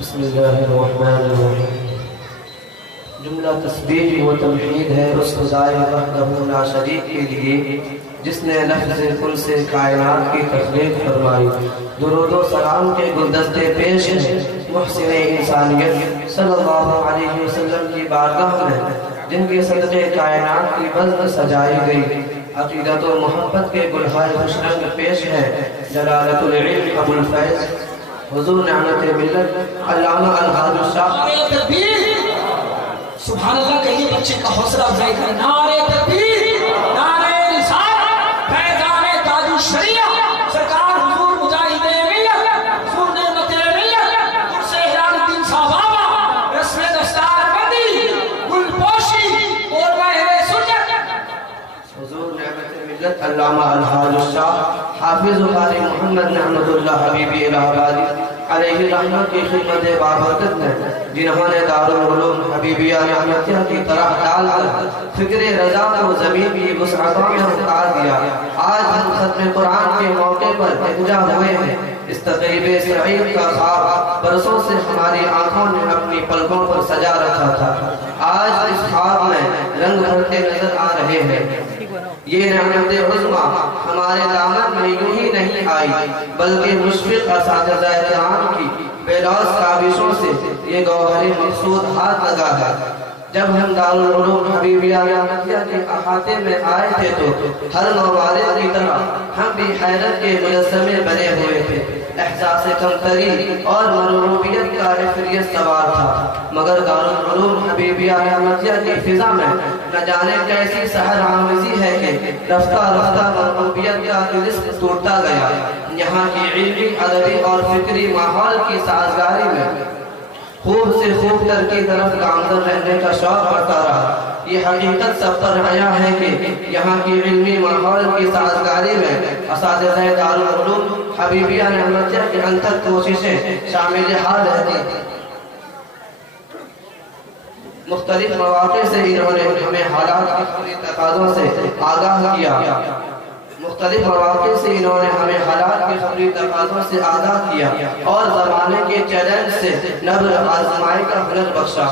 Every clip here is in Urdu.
بسم اللہ الرحمن الرحیم۔ جملہ تسبیح و تمجید ہے اس خدائے وحدہ لا شریک کے لیے جس نے لفظ کن سے کائنات کی تخلیق فرمائی۔ درود و سلام کے گلدستے پیش ہیں محسن انسانیت صلی اللہ علیہ وسلم کی بارگاہ میں، جن کے صدقے کائنات کی بزم سجائی گئی۔ عقیدت و محبت کے گلہائے خوش رنگ پیش ہے جلالت العلم ابو الفیض حضور نعمت ملت علامہ الحاج شاہ۔ سبحان اللہ، کہیے بچے کا حوصلہ افزائی کریں۔ نعرہ تکبیر، نعرہ رسالت، فیضان تاج الشریعہ، سرکار حضور مجاہد ملت، حضور نعمت ملت، قدس احرار الدین صاحب، رسم دستار بندی، گل پوشی اور ماہر سنت۔ حضور نعمت ملت علامہ الحاج شاہ حافظ قاری محمد نعمت اللہ حبیبی الہ آبادی علیہ رحمت کی خدمت بابرکت میں، جنہوں نے دارالعلوم حبیبیہ نعمتیہ کی طرح ڈال کر فکر رضا کو زمین کی وسعتوں میں اتار دیا۔ آج ہم ختم قرآن کے موقع پر اکجا ہوئے ہیں۔ اس تقریب سعید کا خواب برسوں سے ہماری آنکھوں نے اپنی پلکوں پر سجا رکھا تھا۔ آج اس خواب میں رنگ بھرتے نظر آ رہے ہیں۔ یہ نعمت عظمہ ہمارے دامن میں یوں ہی نہیں آئی، بلکہ مشفق اساتذہ کرام کی بے لوث کاوشوں سے یہ گوہر مقصود ہاتھ لگا ہے۔ جب ہم دارالعلوم حبیبیہ نعمتیہ کے احاطے میں آئے تھے تو ہر موارد کی طرح ہم بھی حیرت کے مجسمے بنے ہوئے تھے۔ احساس کمتری اور مرغوبیت کا عفریت سوار تھا، مگر دارالعلوم حبیبیہ نعمتیہ کی فضا میں نہ جانے کیسی سحر آمیزی ہے کہ رفتہ رفتہ مرغوبیت کا رزق ٹوٹتا گیا۔ یہاں کی علمی، ادبی اور فکری ماحول کی سازگاری میں خوب سے خوب تر کی طرف گامزن رہنے کا شوق بڑھتا رہا۔ یہ حقیقت سب پر عیاں ہے کہ یہاں کی علمی ماحول کی سازگاری میں اساتذہ دارالعلوم حبیبیہ نعمتیہ کی انتھک کوششیں شامل حال رہتی۔ مختلف مواقع سے انہوں نے ہمیں حالات کی پوری تقاضوں سے آگاہ کیا۔ مختلف مواقع سے انہوں نے ہمیں حالات کے خبری تقاضوں سے آگاہ کیا اور زمانے کے چیلنج سے نبر آزمائی کا ہنر بخشا۔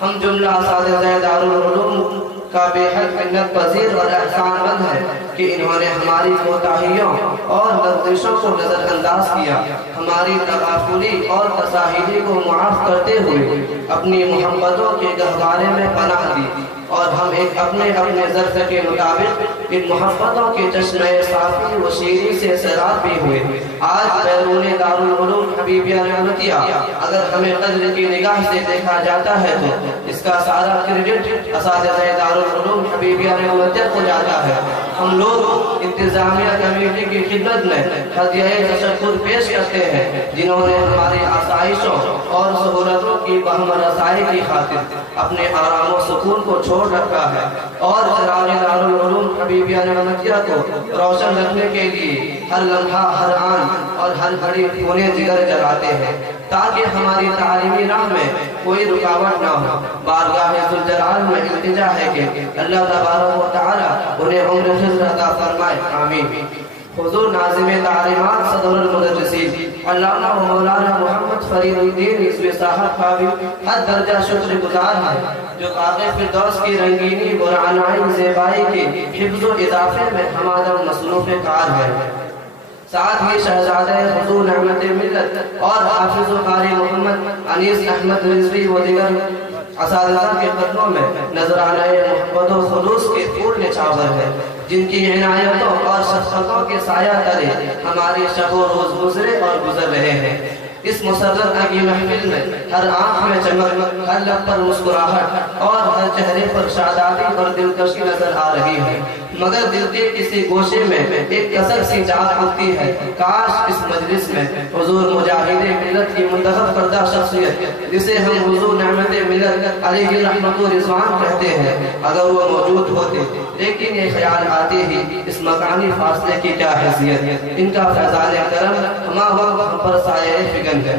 ہم جملہ اساتذہ دارالعلوم کا بے حد منت پذیر اور احسان مند ہے کہ انہوں نے ہماری کوتاہیوں اور لغزشوں کو نظر انداز کیا، ہماری تغافلی اور تساہلی کو معاف کرتے ہوئے اپنی محبتوں کے گہوارے میں پناہ دی، اور ہم ایک اپنے ظرف کے مطابق ان محبتوں کے چشمہ صافی و شیریں سے سیراب بھی ہوئے۔ آج بیرون دارالعلوم حبیبیہ نعمتیہ اگر ہمیں قدر کی نگاہ سے دیکھا جاتا ہے تو اس کا سارا کریڈٹ اساتذہ دارالعلوم حبیبیہ نعمتیہ کو جاتا ہے۔ ہم لوگ انتظامیہ کمیٹی کی خدمت میں ہدیہ تشکر پیش کرتے ہیں، جنہوں نے ہماری آسائشوں اور سہولتوں کی بہم رسائی کی خاطر اپنے آرام و سکون کو چھوڑ رکھا ہے اور چراغ دارالعلوم حبیبیہ نعمتیہ کو روشن رکھنے کے لیے ہر لمحہ، ہر آن اور ہر گھڑی خونِ جگر جلاتے ہیں تاکہ ہماری تعلیمی راہ میں کوئی رکاوٹ نہ ہو۔ بارگاہ ذوالجلال میں التجا ہے کہ اللہ تبارک و تعالی انہیں عمر خضر عطا فرمائے، آمین۔ حضور ناظم تعلیمات صدر المدرسین علامہ و مولانا محمد فرید الدین رضوی صاحب کا بھی حد درجہ شکر گزار ہے، جو باغ فردوس کی رنگینی و رعنائی زیبائی کے حفظ و اضافے میں ہمارا مصروف کار ہے۔ ساتھ ہی شہزادہ حضور نعمت ملت اور حافظ و قاری محمد انیس احمد رضوی و دیگر اساتذہ کے قدموں میں نذرانہ محبت و خلوص کے پھول نچھاور ہے، جن کی عنایتوں اور شفقتوں کے سایہ تلے ہماری شب و روز گزرے اور گزر رہے ہیں۔ اس مسرت کی محفل میں ہر آنکھ میں چمک، ہر لب پر مسکراہٹ اور ہر چہرے پر شادابی اور دلکشی نظر آ رہی ہے، مگر دل کے کسی گوشے میں ایک کسر سی جاگ اٹھتی ہے۔ کاش اس مجلس میں حضور مجاہد ملت کی منتخب کردہ شخصیت جسے ہم حضور نعمت ملت علیہ رحمت و رضوان کہتے ہیں اگر وہ موجود ہوتے، لیکن یہ خیال آتے ہی اس مکانی فاصلے کی کیا حیثیت، ان کا فیضان کرم ہما وقت ہم پر سایہ فکن ہے۔